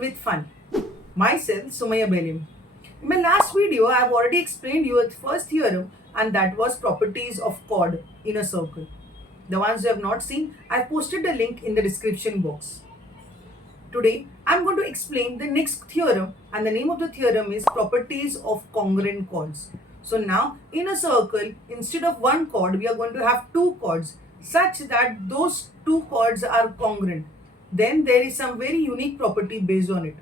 with Fun. Myself, Sumaya Belim. In my last video, I have already explained you the first theorem, and that was properties of chord in a circle. The ones you have not seen, I have posted the link in the description box. Today, I am going to explain the next theorem, and the name of the theorem is properties of congruent chords. So now, in a circle, instead of one chord, we are going to have two chords such that those two chords are congruent. Then there is some very unique property based on it.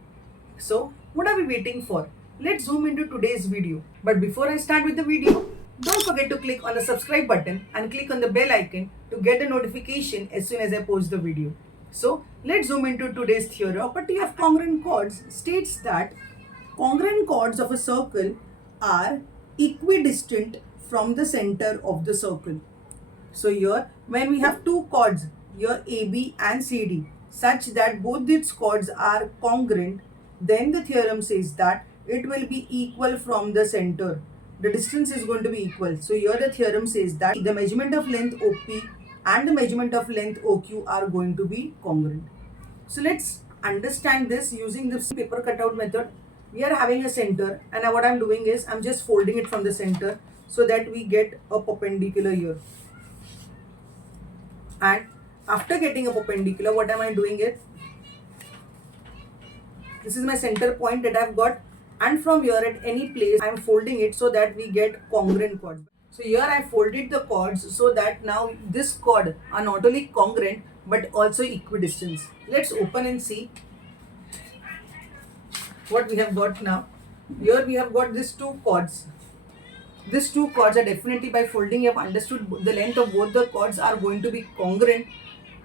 So, what are we waiting for? Let's zoom into today's video. But before I start with the video, don't forget to click on the subscribe button and click on the bell icon to get a notification as soon as I post the video. So, let's zoom into today's theorem. Property of congruent chords states that congruent chords of a circle are equidistant from the center of the circle. So here, when we have two chords, here AB and CD, such that both these chords are congruent, then the theorem says that it will be equal from the center. The distance is going to be equal. So here the theorem says that the measurement of length OP and the measurement of length OQ are going to be congruent. So let's understand this using the paper cutout method. We are having a center, and what I'm doing is I'm just folding it from the center so that we get a perpendicular here. And after getting a perpendicular, what am I doing it? This is my center point that I've got, and from here at any place I'm folding it so that we get congruent chords. So here I folded the chords so that now this chord are not only congruent but also equidistant. Let's open and see what we have got now. Here we have got these two chords. These two chords are definitely, by folding, you have understood the length of both the chords are going to be congruent,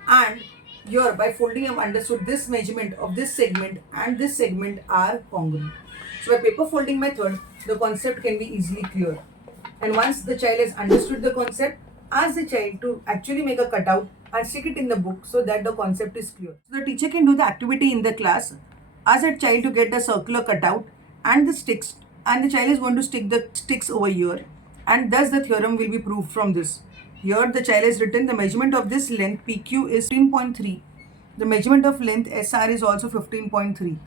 and here by folding you have understood this measurement of this segment and this segment are congruent. So by paper folding method, the concept can be easily clear. And once the child has understood the concept, ask the child to actually make a cutout and stick it in the book so that the concept is clear. So the teacher can do the activity in the class, ask a child to get a circular cutout and the sticks, and the child is going to stick the sticks over here, and thus the theorem will be proved from this. Here the child has written the measurement of this length PQ is 15.3. The measurement of length SR is also 15.3.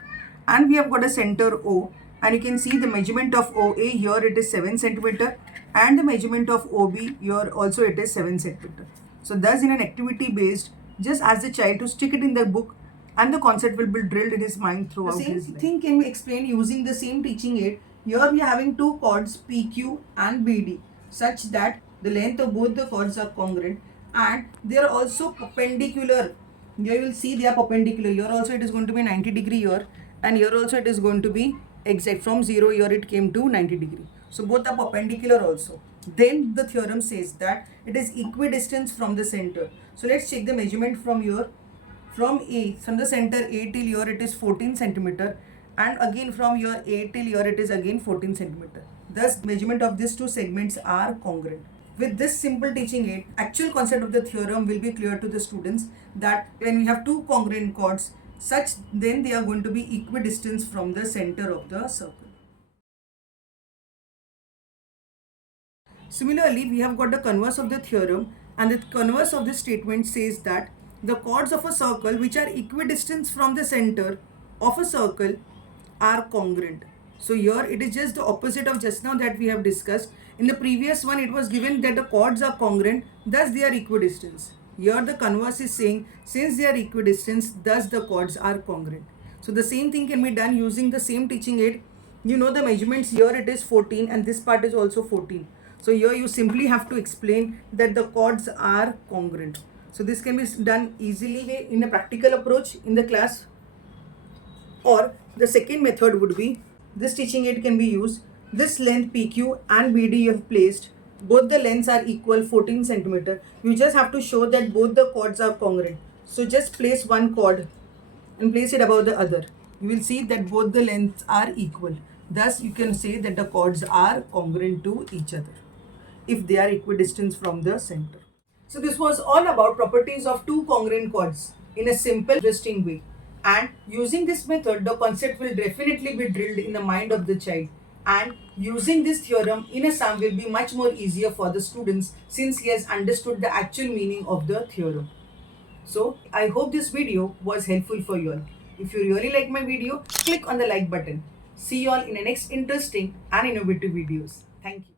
And we have got a center O, and you can see the measurement of OA here it is 7 cm, and the measurement of OB here also it is 7 cm. So thus in an activity based, just ask the child to stick it in the book and the concept will be drilled in his mind throughout his life. The same thing can be explained using the same teaching aid. Here we are having two chords PQ and BD such that the length of both the chords are congruent and they are also perpendicular. Here you will see they are perpendicular. Here also it is going to be 90 degree here, and here also it is going to be exact. From 0 here it came to 90 degree. So both are perpendicular also. Then the theorem says that it is equidistant from the center. So let's check the measurement from here. From the center A till here it is 14 cm, and again from here A till here it is again 14 cm. Thus measurement of these two segments are congruent. With this simple teaching aid, actual concept of the theorem will be clear to the students that when we have two congruent chords, then they are going to be equidistant from the center of the circle. Similarly, we have got the converse of the theorem, and the converse of this statement says that the chords of a circle which are equidistant from the center of a circle are congruent. So here it is just the opposite of just now that we have discussed. In the previous one it was given that the chords are congruent, thus they are equidistant. Here the converse is saying since they are equidistant, thus the chords are congruent. So the same thing can be done using the same teaching aid. You know the measurements, here it is 14 and this part is also 14. So here you simply have to explain that the chords are congruent. So this can be done easily in a practical approach in the class, or the second method would be this teaching aid can be used. This length PQ and BD you have placed, both the lengths are equal 14 cm. You just have to show that both the chords are congruent. So just place one chord and place it above the other. You will see that both the lengths are equal. Thus you can say that the chords are congruent to each other if they are equidistant from the center. So this was all about properties of two congruent chords in a simple, interesting way. And using this method, the concept will definitely be drilled in the mind of the child. And using this theorem in a sum will be much more easier for the students since he has understood the actual meaning of the theorem. So I hope this video was helpful for you all. If you really like my video, click on the like button. See you all in the next interesting and innovative videos. Thank you.